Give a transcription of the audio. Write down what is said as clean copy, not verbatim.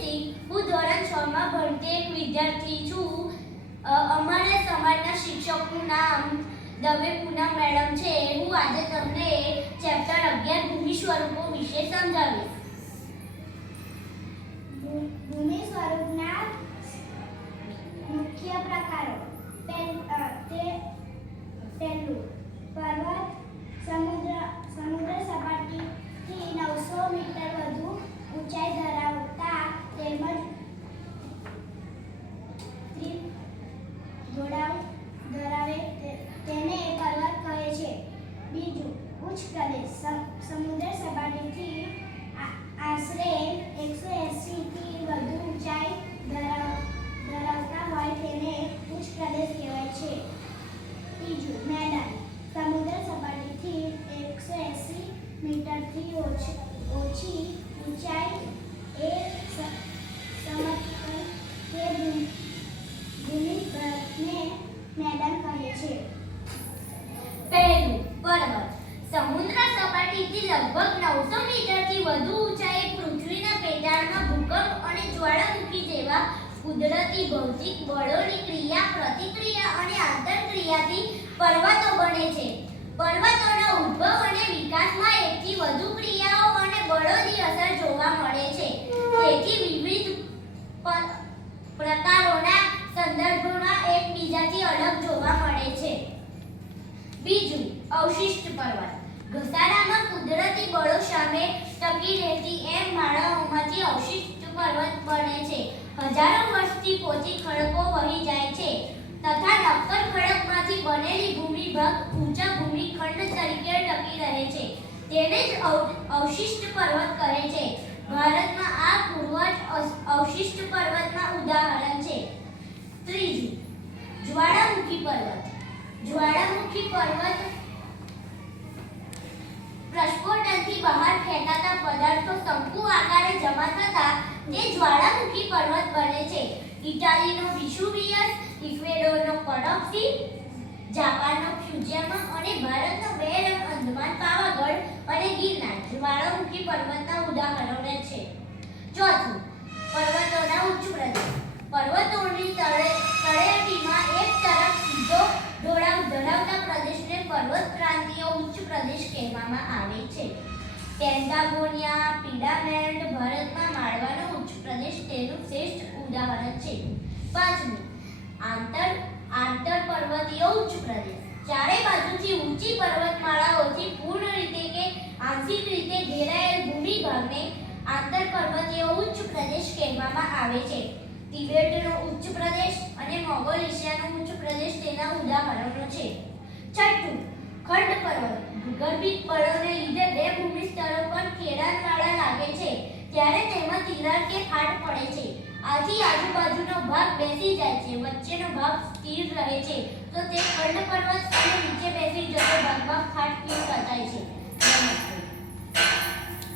સિંહ. હું ધોરણ 6 માં ભણતી એક વિદ્યાર્થી છું. અમારા સમાજના શિક્ષકનું નામ દવે પૂનમ મેડમ છે. હું આજે તમને ચેપ્ટર 11 ભૂમિ સ્વરૂપો વિશે સમજાવીશ. ભૂમિ સ્વરૂપના મુખ્ય પ્રકારો. પહેલું, પર્વત. સમુદ્ર સપાટીથી 900 મીટર વધુ ઊંચાઈ ધરાવતા તેમજ ઢોળાવ ધરાવે તેને પર્વત કહે છે. બીજું, ઉચ્ચ પ્રદેશ. સમુદ્ર સપાટીથી આશરે 180 થી વધુ ઊંચાઈ ધરાવતા હોય તેને ઉચ્ચ પ્રદેશ કહેવાય છે. ત્રીજું, મેદાન. સમુદ્ર સપાટીથી 180 મીટરથી ઓછી ઊંચાઈ એ સમતલ કે ભૂમિભાગને મેદાન કહે છે. પહેલું, પર્વત. સમુદ્ર સપાટીથી લગભગ 900 મીટરથી વધુ ઊંચાઈએ પૃથ્વીના પેટાળમાં ભૂકંપ અને જ્વાળામુખી જેવા કુદરતી ભૌતિક બળોની ક્રિયા, પ્રતિક્રિયા અને આંતરક્રિયાથી પર્વતો બને છે. પર્વતોના ઉદ્ભવ અને વિકાસમાં એકથી વધુ ક્રિયાઓ અને બળોની અસર જોવા મળે છે. તેથી વિવિધ પ્રકારોના સંદર્ભમાં એકબીજાથી અલગ જોવા મળે છે. બીજું, અવશિષ્ટ પર્વત. ઘસારામાં કુદરતી બળો સામે ટકી રહેતી એમ માળાઓમાંથી અવશિષ્ટ પર્વત બને છે. હજારો વર્ષથી પોચી ખડકો વહી જાય છે તથા નક્કર ખડકમાંથી બનેલી ભૂમિભાગ ઊંચા ભૂમિખંડ તરીકે ટકી રહે છે. તેને જ અવશિષ્ટ પર્વત કહે છે. ભારતમાં આ પૂર્વજ અવશિષ્ટ પર્વતના ઉદાહરણ છે. ત્રીજું, જ્વાળામુખી પર્વત. જ્વાળામુખી પર્વત પ્રસ્ફોટનથી બહાર ફેંકાતા પદાર્થો શંકુ આકારે જમા થતા તે જ્વાળામુખી પર્વત બને છે. ઇટાલીનો વિસુવિયસ, ઇક્વેડોરનો પડોશી, જાપાનનો ફ્યુજીયામા અને ભારતનો બેરંગ અંદમાન પાવાગઢ અને ગિરનાર જ્વાળામુખી પર્વતના ઉદાહરણો છે. ચોથું, પર્વતોના ઉચ્ચ પ્રદેશ. પર્વતોની તળેટીમાં એક તરફ સીધો ઢોળાવ ધરાવતા પ્રદેશને પર્વત પ્રાંતીય ઉચ્ચ પ્રદેશ કહેવામાં આવે છે. પેન્ટાગોનિયા પિરામિડ ભારતમાં માળવાનો ઉચ્ચ પ્રદેશ તેનું શ્રેષ્ઠ ઉદાહરણ છે. પાંચમું, આંતરપર્વતીય ઉચ્ચ પ્રદેશ. ચારે બાજુથી ઊંચી પર્વતમાળાઓથી પૂર્ણ રીતે કે આંશિક રીતે ઘેરાયેલ ભૂમિભાગને આંતરપર્વતીય ઉચ્ચ પ્રદેશ કહેવામાં આવે છે. તિબેટનો ઉચ્ચ પ્રદેશ અને મોગોલિશિયાનો ઉચ્ચ પ્રદેશ તેના ઉદાહરણો છે. છઠ્ઠું, ખંડ પર્વત. ભૂગર્ભિક બળોને લીધે બે ભૂમિ સ્તરો પર ખેડાણવાળા લાગે છે ત્યારે તેમાં તિરાડ કે ફાટ પડે છે. આથી આજુબાજુનો ભાગ બેસી જાય છે, વચ્ચેનો ભાગ સ્થિર રહે છે તો તે ખંડ પર્વત અને નીચે બેસી જતો ભાગમાં ફાટ ફીટ બતાય છે.